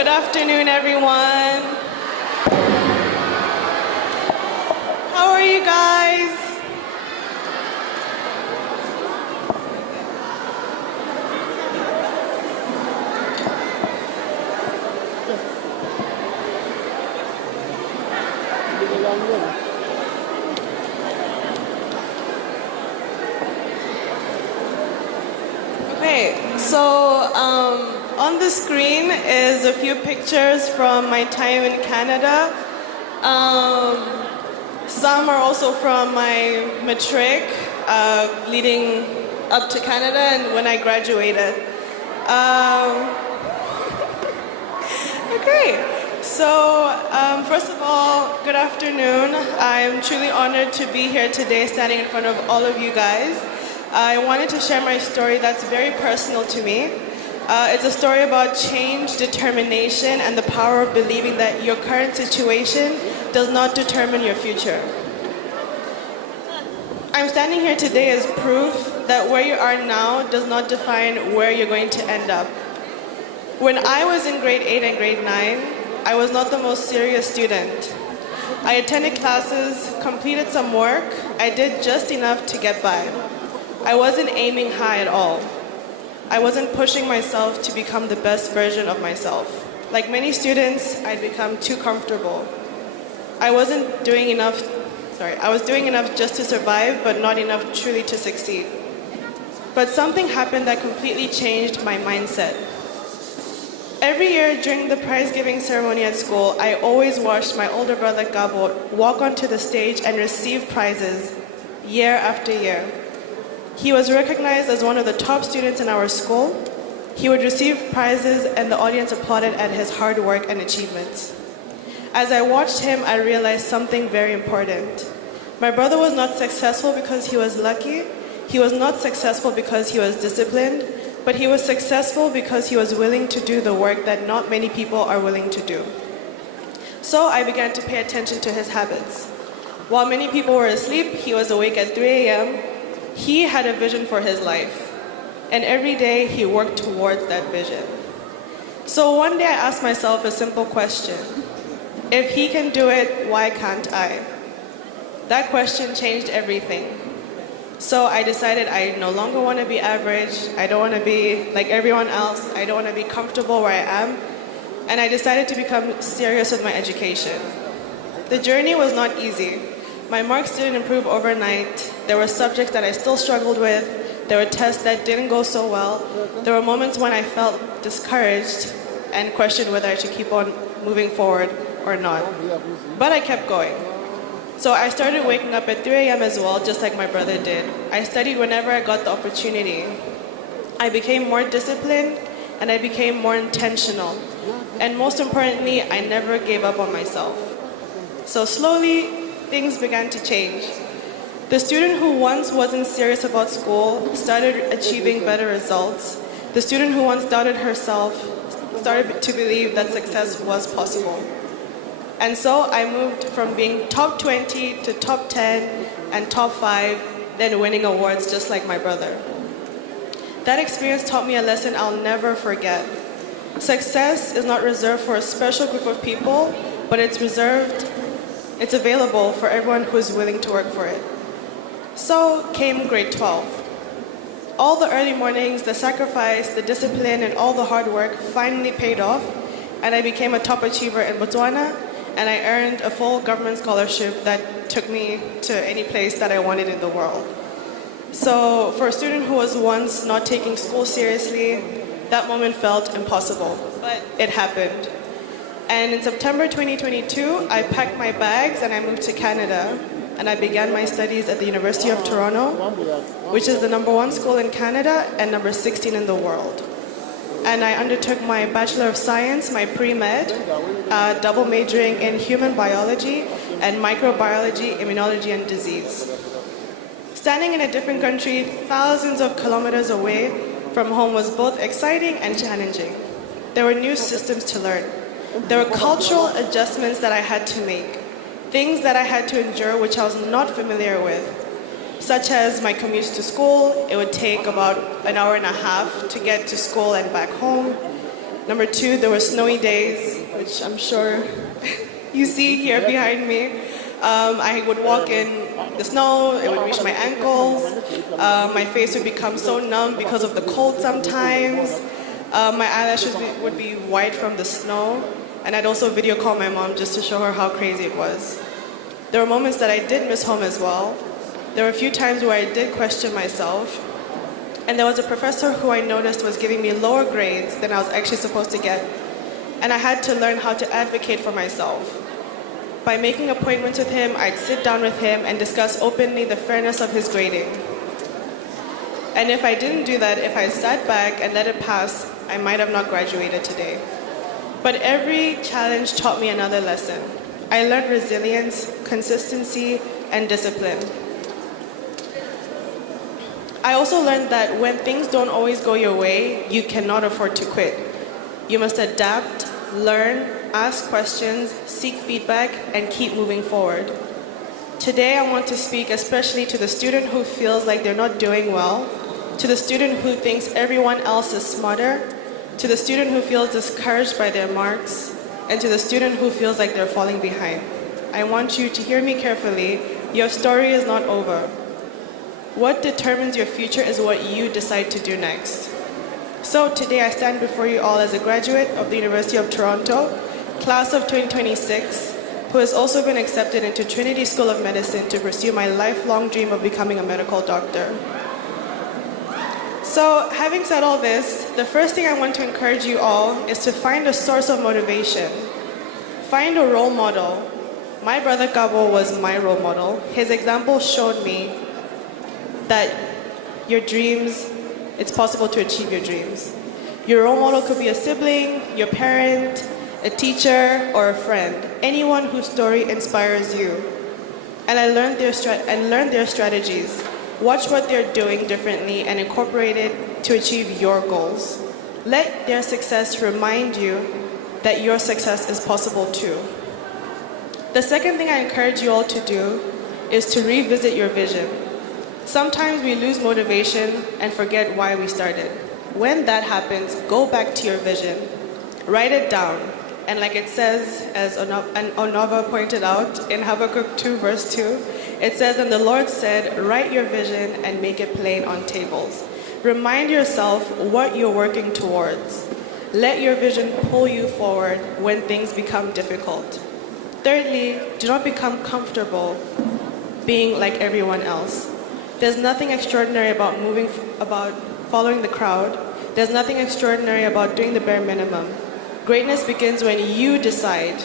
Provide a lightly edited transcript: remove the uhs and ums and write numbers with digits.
Good afternoon, everyone. How are you guys? Okay, so on the screen is a few pictures from my time in Canada. Some are also from my matric, leading up to Canada and when I graduated. Okay, so first of all, good afternoon. I'm truly honored to be here today standing in front of all of you guys. I wanted to share my story that's very personal to me. It's a story about change, determination, and the power of believing that your current situation does not determine your future. I'm standing here today as proof that where you are now does not define where you're going to end up. When I was in grade 8 and grade 9, I was not the most serious student. I attended classes, completed some work, I did just enough to get by. I wasn't aiming high at all. I wasn't pushing myself to become the best version of myself. Like many students, I'd become too comfortable. I was doing enough just to survive, but not enough truly to succeed. But something happened that completely changed my mindset. Every year during the prize-giving ceremony at school, I always watched my older brother Gabo walk onto the stage and receive prizes year after year. He was recognized as one of the top students in our school. He would receive prizes and the audience applauded at his hard work and achievements. As I watched him, I realized something very important. My brother was not successful because he was lucky. He was not successful because he was disciplined, but he was successful because he was willing to do the work that not many people are willing to do. So I began to pay attention to his habits. While many people were asleep, he was awake at 3 a.m. He had a vision for his life, and every day he worked towards that vision. So one day I asked myself a simple question. If he can do it, why can't I? That question changed everything. So I decided I no longer want to be average. I don't want to be like everyone else. I don't want to be comfortable where I am. And I decided to become serious with my education. The journey was not easy. My marks didn't improve overnight. There were subjects that I still struggled with. There were tests that didn't go so well. There were moments when I felt discouraged and questioned whether I should keep on moving forward or not. But I kept going. So I started waking up at 3 a.m. as well, just like my brother did. I studied whenever I got the opportunity. I became more disciplined and I became more intentional. And most importantly, I never gave up on myself. So slowly, things began to change. The student who once wasn't serious about school started achieving better results. The student who once doubted herself started to believe that success was possible. And so I moved from being top 20 to top 10 and top 5, then winning awards just like my brother. That experience taught me a lesson I'll never forget. Success is not reserved for a special group of people, but it's available for everyone who is willing to work for it. So came grade 12. All the early mornings, the sacrifice, the discipline, and all the hard work finally paid off, and I became a top achiever in Botswana, and I earned a full government scholarship that took me to any place that I wanted in the world. So for a student who was once not taking school seriously, that moment felt impossible, but it happened. And in September 2022, I packed my bags and I moved to Canada, and I began my studies at the University of Toronto, which is the #1 school in Canada and number 16 in the world. And I undertook my Bachelor of Science, my pre-med, double majoring in human biology and microbiology, immunology, and disease. Standing in a different country, thousands of kilometers away from home was both exciting and challenging. There were new systems to learn. There were cultural adjustments that I had to make, things that I had to endure which I was not familiar with, such as my commutes to school. It would take about an hour and a half to get to school and back home. Number 2, there were snowy days, which I'm sure you see here behind me. I would walk in the snow, it would reach my ankles. My face would become so numb because of the cold sometimes. My eyelashes would be white from the snow. And I'd also video call my mom just to show her how crazy it was. There were moments that I did miss home as well. There were a few times where I did question myself. And there was a professor who I noticed was giving me lower grades than I was actually supposed to get. And I had to learn how to advocate for myself. By making appointments with him, I'd sit down with him and discuss openly the fairness of his grading. And if I didn't do that, if I sat back and let it pass, I might have not graduated today. But every challenge taught me another lesson. I learned resilience, consistency, and discipline. I also learned that when things don't always go your way, you cannot afford to quit. You must adapt, learn, ask questions, seek feedback, and keep moving forward. Today, I want to speak especially to the student who feels like they're not doing well, to the student who thinks everyone else is smarter, to the student who feels discouraged by their marks, and to the student who feels like they're falling behind. I want you to hear me carefully. Your story is not over. What determines your future is what you decide to do next. So today I stand before you all as a graduate of the University of Toronto, class of 2026, who has also been accepted into Trinity School of Medicine to pursue my lifelong dream of becoming a medical doctor. So having said all this, the first thing I want to encourage you all is to find a source of motivation. Find a role model. My brother Gabo was my role model. His example showed me that your dreams, it's possible to achieve your dreams. Your role model could be a sibling, your parent, a teacher, or a friend. Anyone whose story inspires you. And I learned their strategies. Watch what they're doing differently and incorporate it to achieve your goals. Let their success remind you that your success is possible too. The second thing I encourage you all to do is to revisit your vision. Sometimes we lose motivation and forget why we started. When that happens, go back to your vision. Write it down. And like it says, as Onova pointed out in Habakkuk 2 verse 2, it says, "And the Lord said, write your vision and make it plain on tables." Remind yourself what you're working towards. Let your vision pull you forward when things become difficult. Thirdly, do not become comfortable being like everyone else. There's nothing extraordinary about following the crowd. There's nothing extraordinary about doing the bare minimum. Greatness begins when you decide